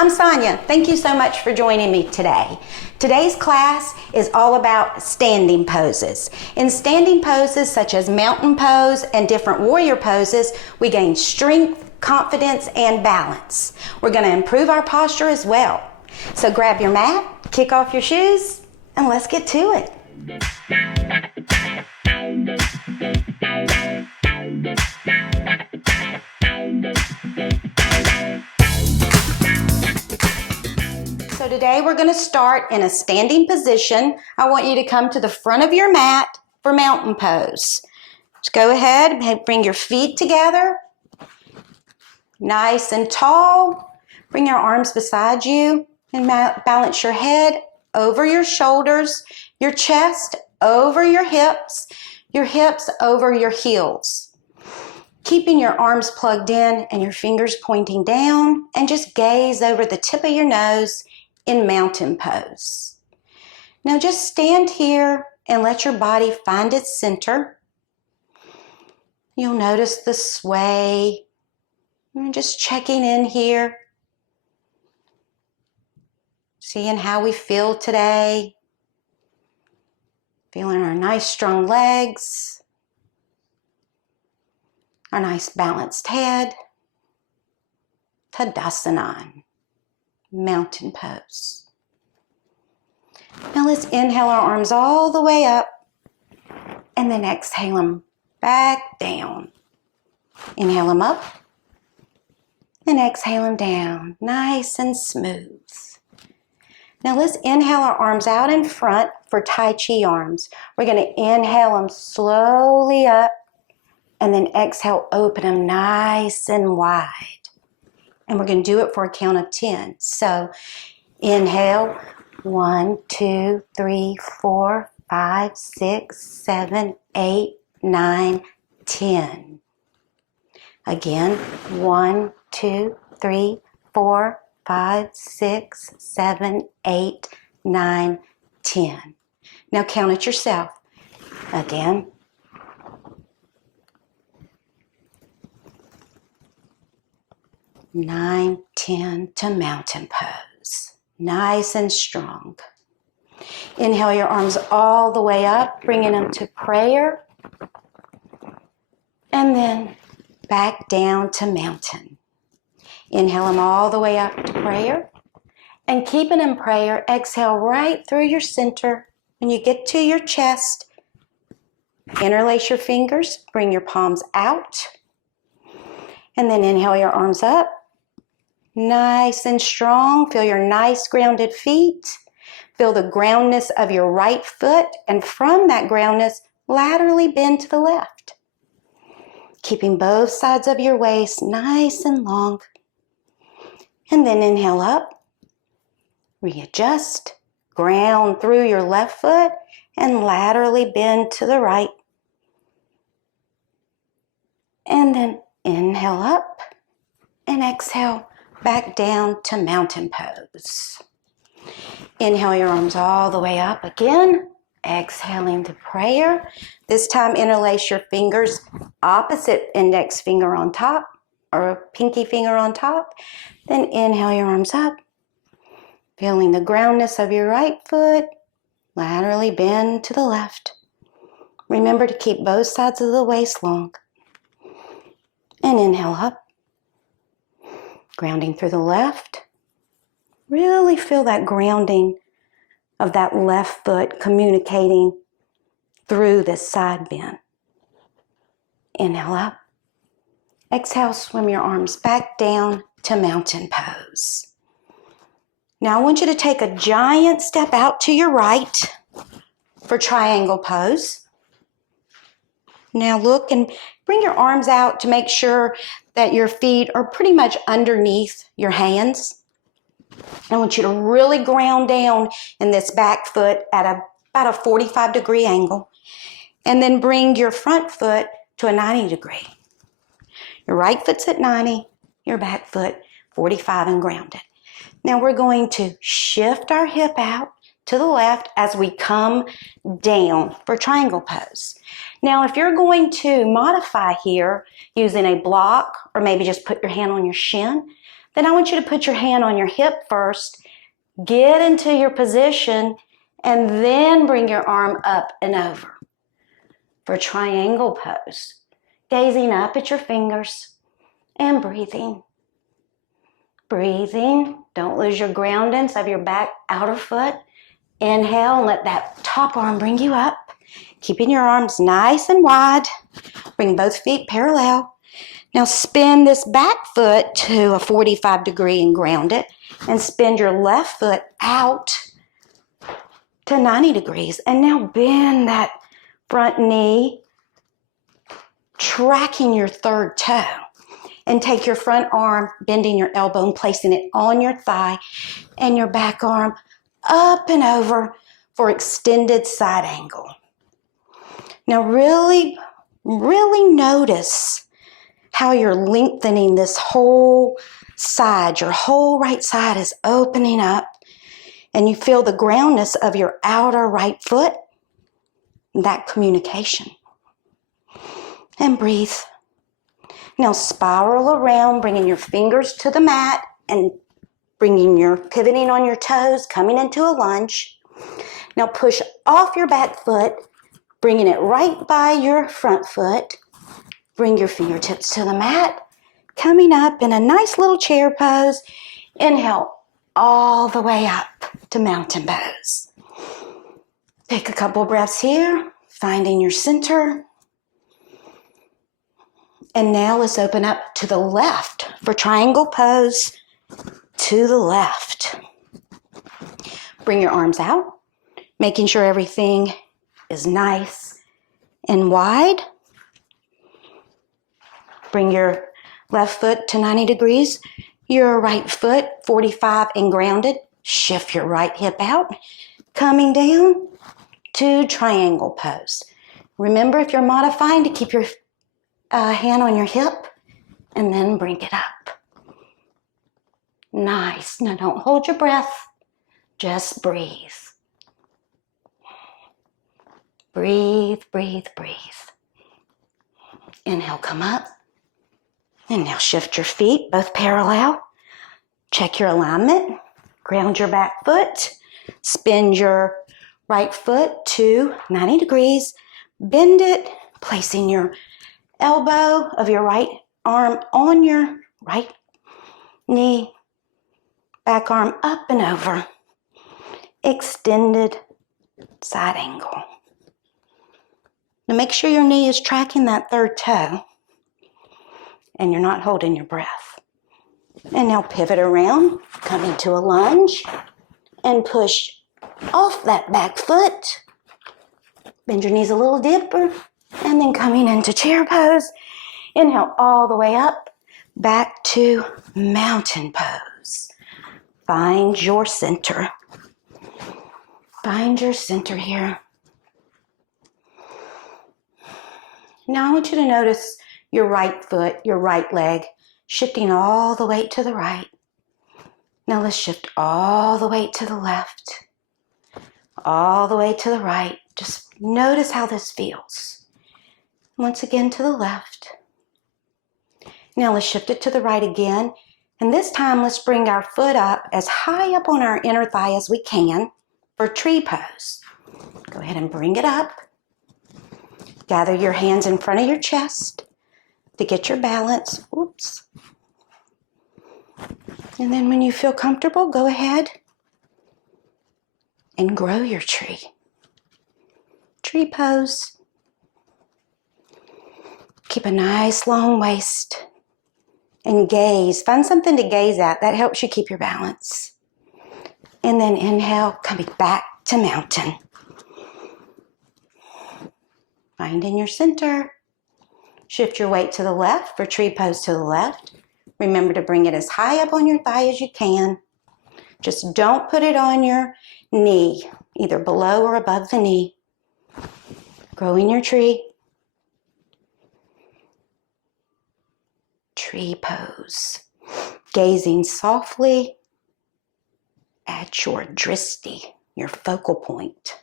I'm Sonya. Thank you so much for joining me today. Today's class is all about standing poses. In standing poses such as mountain pose and different warrior poses, we gain strength, confidence, and balance. We're going to improve our posture as well. So grab your mat, kick off your shoes, and let's get to it. So today we're going to start in a standing position. I want you to come to the front of your mat for mountain pose. Just go ahead and bring your feet together, nice and tall. Bring your arms beside you and balance your head over your shoulders, your chest over your hips over your heels. Keeping your arms plugged in and your fingers pointing down, and just gaze over the tip of your nose in mountain pose. Now just stand here and let your body find its center. You'll notice the sway. We're just checking in here, seeing how we feel today. Feeling our nice strong legs, our nice balanced head. Tadasana, mountain pose. Now let's inhale our arms all the way up and then exhale them back down. Inhale them up and exhale them down, nice and smooth. Now let's inhale our arms out in front for Tai Chi arms. We're going to inhale them slowly up and then exhale, open them nice and wide. And we're going to do it for a count of 10. So inhale, 1, 2, 3, 4, 5, 6, 7, 8, 9, 10. Again, 1, 2, 3, 4, 5, 6, 7, 8, 9, 10. Now count it yourself. Again. Nine, 10 to mountain pose. Nice and strong. Inhale your arms all the way up, bringing them to prayer. And then back down to mountain. Inhale them all the way up to prayer. And keep it in prayer, exhale right through your center. When you get to your chest, interlace your fingers, bring your palms out. And then inhale your arms up. Nice and strong. Feel your nice grounded feet. Feel the groundness of your right foot. And from that groundness, laterally bend to the left. Keeping both sides of your waist nice and long. And then inhale up. Readjust. Ground through your left foot and laterally bend to the right. And then inhale up and exhale back down to mountain pose. Inhale your arms all the way up again. Exhaling to prayer. This time interlace your fingers, opposite index finger on top or pinky finger on top. Then inhale your arms up. Feeling the groundness of your right foot. Laterally bend to the left. Remember to keep both sides of the waist long. And inhale up. Grounding through the left. Really feel that grounding of that left foot communicating through this side bend. Inhale up. Exhale, swim your arms back down to mountain pose. Now I want you to take a giant step out to your right for triangle pose. Now look and bring your arms out to make sure that your feet are pretty much underneath your hands. I want you to really ground down in this back foot at about a 45-degree angle. And then bring your front foot to a 90-degree. Your right foot's at 90, your back foot 45 and grounded. Now we're going to shift our hip out to the left as we come down for triangle pose. Now, if you're going to modify here using a block or maybe just put your hand on your shin, Then I want you to put your hand on your hip first, get into your position, and then bring your arm up and over for triangle pose. Gazing up at your fingers and breathing. Breathing. Don't lose your groundings of your back outer foot. Inhale and let that top arm bring you up. Keeping your arms nice and wide. Bring both feet parallel. Now spin this back foot to a 45 degree and ground it. And spin your left foot out to 90 degrees. And now bend that front knee, tracking your third toe. And take your front arm, bending your elbow and placing it on your thigh. And your back arm up and over for extended side angle. Now really notice how you're lengthening this whole side. Your whole right side is opening up, and you feel the groundness of your outer right foot, that communication. And breathe. Now spiral around, bringing your fingers to the mat and pivoting on your toes, coming into a lunge. Now push off your back foot, bringing it right by your front foot. Bring your fingertips to the mat, coming up in a nice little chair pose. Inhale all the way up to mountain pose. Take a couple breaths here, finding your center. And now let's open up to the left for triangle pose. To the left. Bring your arms out, making sure everything is nice and wide. Bring your left foot to 90 degrees, your right foot 45 and grounded. Shift your right hip out, coming down to triangle pose. Remember, if you're modifying, to keep your hand on your hip and then bring it up. Nice. Now don't hold your breath. Just breathe. Breathe, breathe, breathe. Inhale, come up. And now shift your feet, both parallel. Check your alignment. Ground your back foot. Spin your right foot to 90 degrees. Bend it, placing your elbow of your right arm on your right knee. Back arm up and over. Extended side angle. Now make sure your knee is tracking that third toe and you're not holding your breath. And now pivot around, come into a lunge and push off that back foot. Bend your knees a little deeper and then coming into chair pose. Inhale all the way up, back to mountain pose. Find your center. Find your center here. Now I want you to notice your right foot, your right leg, shifting all the weight to the right. Now let's shift all the weight to the left, all the way to the right. Just notice how this feels. Once again to the left. Now let's shift it to the right again. And this time let's bring our foot up as high up on our inner thigh as we can for tree pose. Go ahead and bring it up. Gather your hands in front of your chest to get your balance. Oops. And then when you feel comfortable, go ahead and grow your tree. Tree pose. Keep a nice long waist and gaze. Find something to gaze at. That helps you keep your balance. And then inhale, coming back to mountain. Finding your center. Shift your weight to the left for tree pose to the left. Remember to bring it as high up on your thigh as you can. Just don't put it on your knee, either below or above the knee. Growing your tree. Tree pose. Gazing softly at your drishti, your focal point.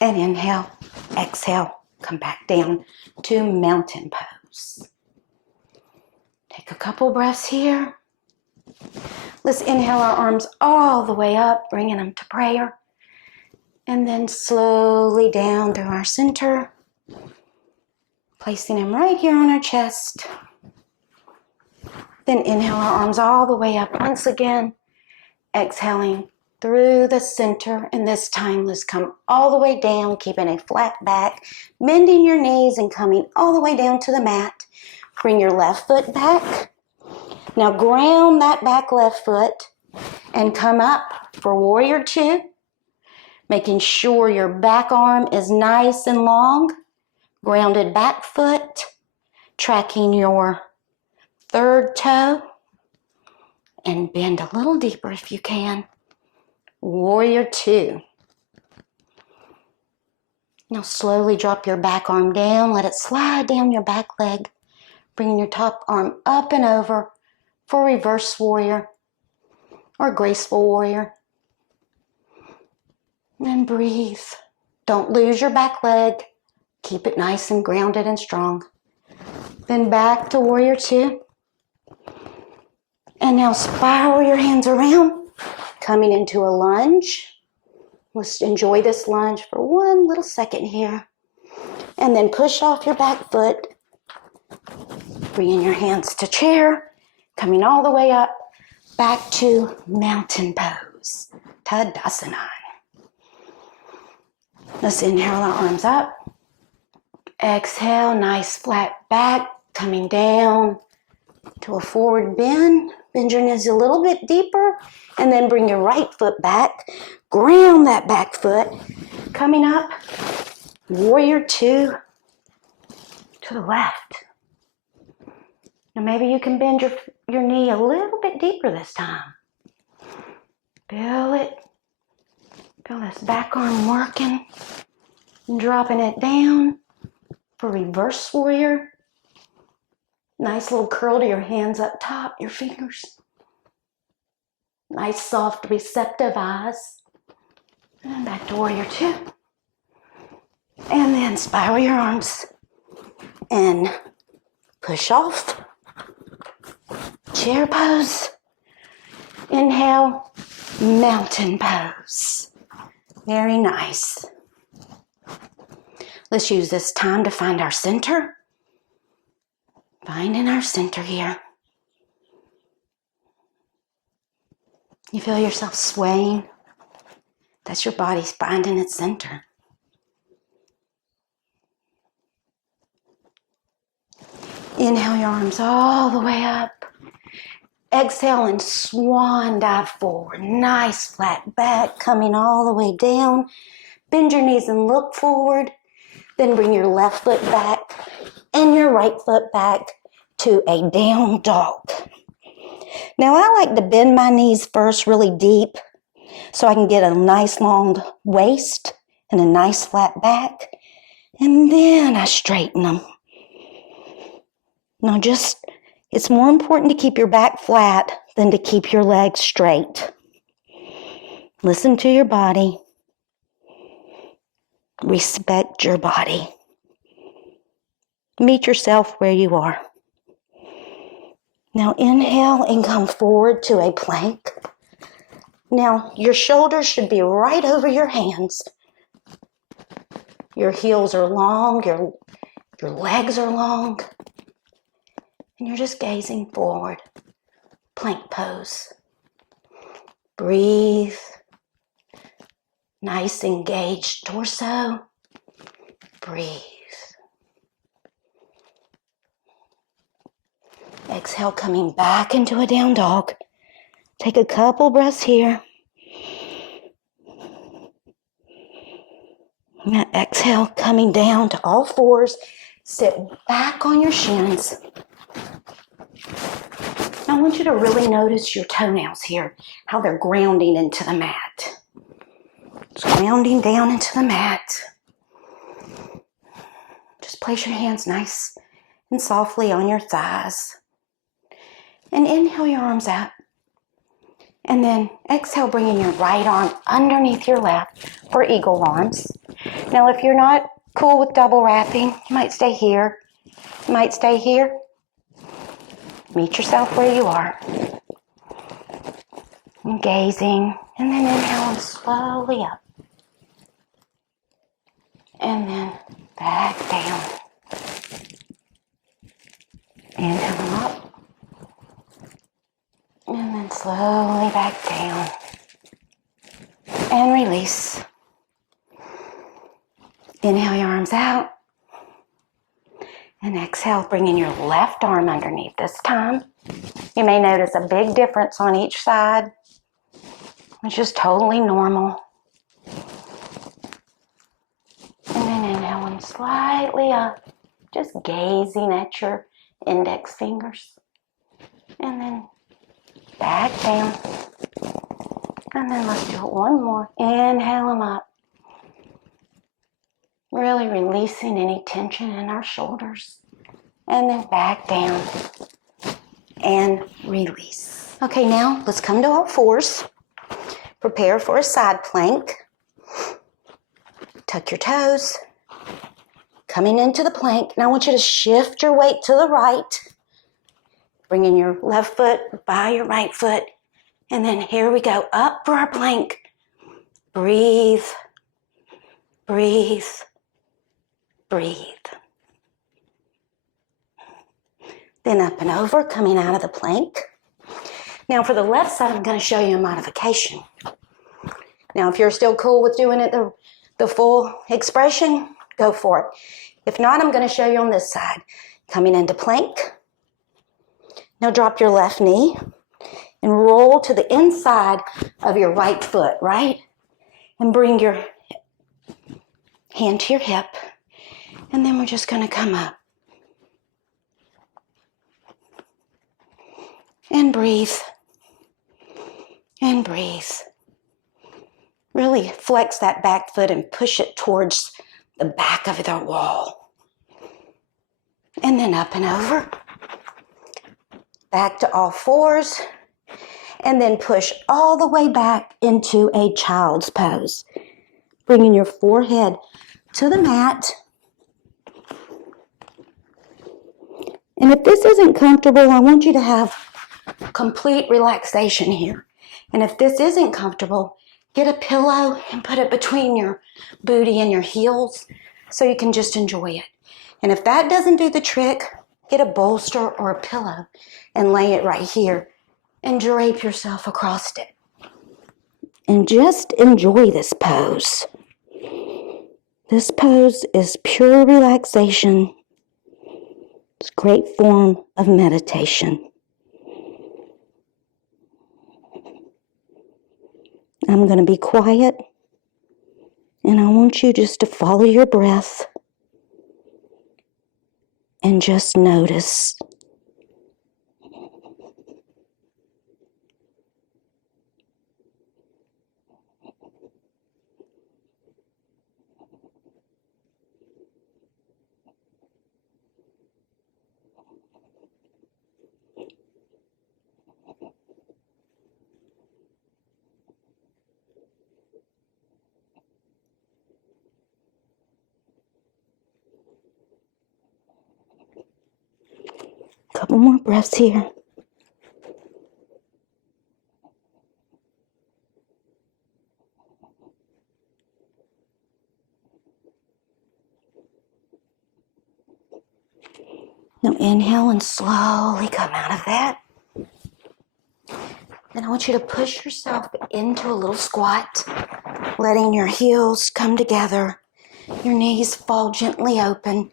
And inhale, exhale, come back down to mountain pose. Take a couple breaths here. Let's inhale our arms all the way up, bringing them to prayer. And then slowly down through our center, placing them right here on our chest. Then inhale our arms all the way up once again, exhaling through the center. And this time, let's come all the way down, keeping a flat back, bending your knees and coming all the way down to the mat. Bring your left foot back. Now ground that back left foot and come up for warrior two, making sure your back arm is nice and long. Grounded back foot, tracking your third toe, and bend a little deeper if you can. Warrior two. Now slowly drop your back arm down. Let it slide down your back leg. Bring your top arm up and over for reverse warrior or graceful warrior. And breathe. Don't lose your back leg. Keep it nice and grounded and strong. Then back to warrior two. And now spiral your hands around, coming into a lunge. Let's enjoy this lunge for one little second here. And then push off your back foot. Bringing your hands to chair, coming all the way up, back to mountain pose, Tadasana. Let's inhale our arms up. Exhale, nice flat back, coming down to a forward bend. Bend your knees a little bit deeper, and then bring your right foot back. Ground that back foot, coming up, warrior two to the left. Now maybe you can bend your knee a little bit deeper this time. Feel it. Feel this back arm working. And dropping it down for reverse warrior. Nice little curl to your hands up top, your fingers. Nice, soft, receptive eyes. And back to warrior two. And then spiral your arms and push off. Chair pose. Inhale, mountain pose. Very nice. Let's use this time to find our center. Finding our center here. You feel yourself swaying? That's your body finding its center. Inhale your arms all the way up. Exhale and swan dive forward. Nice flat back coming all the way down. Bend your knees and look forward. Then bring your left foot back and your right foot back to a down dog. Now I like to bend my knees first really deep so I can get a nice long waist and a nice flat back. And then I straighten them. Now it's more important to keep your back flat than to keep your legs straight. Listen to your body. Respect your body. Meet yourself where you are. Now inhale and come forward to a plank. Now your shoulders should be right over your hands. Your heels are long, your legs are long. And you're just gazing forward. Plank pose. Breathe. Nice engaged torso. Breathe. Exhale, coming back into a down dog. Take a couple breaths here. Now exhale, coming down to all fours. Sit back on your shins. Now I want you to really notice your toenails here, how they're grounding into the mat. It's grounding down into the mat. Just place your hands nice and softly on your thighs. And inhale your arms out. And then exhale, bringing your right arm underneath your left for eagle arms. Now, if you're not cool with double wrapping, you might stay here. You might stay here. Meet yourself where you are. And gazing, and then inhaling slowly up. And then back down. Inhale up. And then slowly back down. And release. Inhale your arms out. And exhale, bringing your left arm underneath this time. You may notice a big difference on each side, which is totally normal. And then inhaling slightly up, just gazing at your index fingers. And then back down. And then let's do it one more. Inhale them up. Really releasing any tension in our shoulders. And then back down. And release. Okay, now let's come to all fours. Prepare for a side plank. Tuck your toes. Coming into the plank. Now I want you to shift your weight to the right. Bringing your left foot by your right foot. And then here we go, up for our plank. Breathe, breathe, breathe. Then up and over, coming out of the plank. Now for the left side, I'm going to show you a modification. Now if you're still cool with doing it the full expression, go for it. If not, I'm going to show you on this side. Coming into plank. Now drop your left knee and roll to the inside of your right foot, right? And bring your hand to your hip. And then we're just going to come up. And breathe. And breathe. Really flex that back foot and push it towards the back of the wall. And then up and over. Back to all fours. And then push all the way back into a child's pose. Bringing your forehead to the mat. And if this isn't comfortable, I want you to have complete relaxation here. And if this isn't comfortable, get a pillow and put it between your booty and your heels so you can just enjoy it. And if that doesn't do the trick, get a bolster or a pillow and lay it right here and drape yourself across it. And just enjoy this pose. This pose is pure relaxation. It's a great form of meditation. I'm going to be quiet, and I want you just to follow your breath and just notice. Couple more breaths here. Now inhale and slowly come out of that. Then I want you to push yourself into a little squat, letting your heels come together, your knees fall gently open.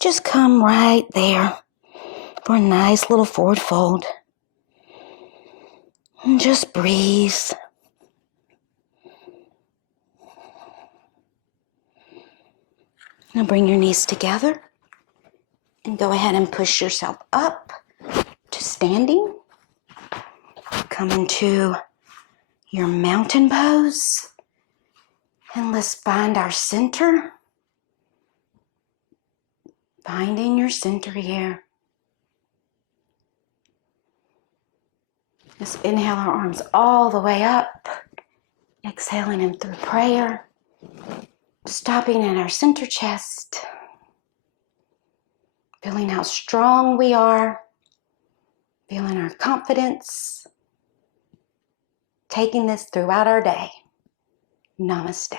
Just come right there for a nice little forward fold. And just breathe. Now bring your knees together and go ahead and push yourself up to standing. Come into your mountain pose. And let's find our center. Finding your center here. Just inhale our arms all the way up. Exhaling in through prayer. Stopping at our center chest. Feeling how strong we are. Feeling our confidence. Taking this throughout our day. Namaste.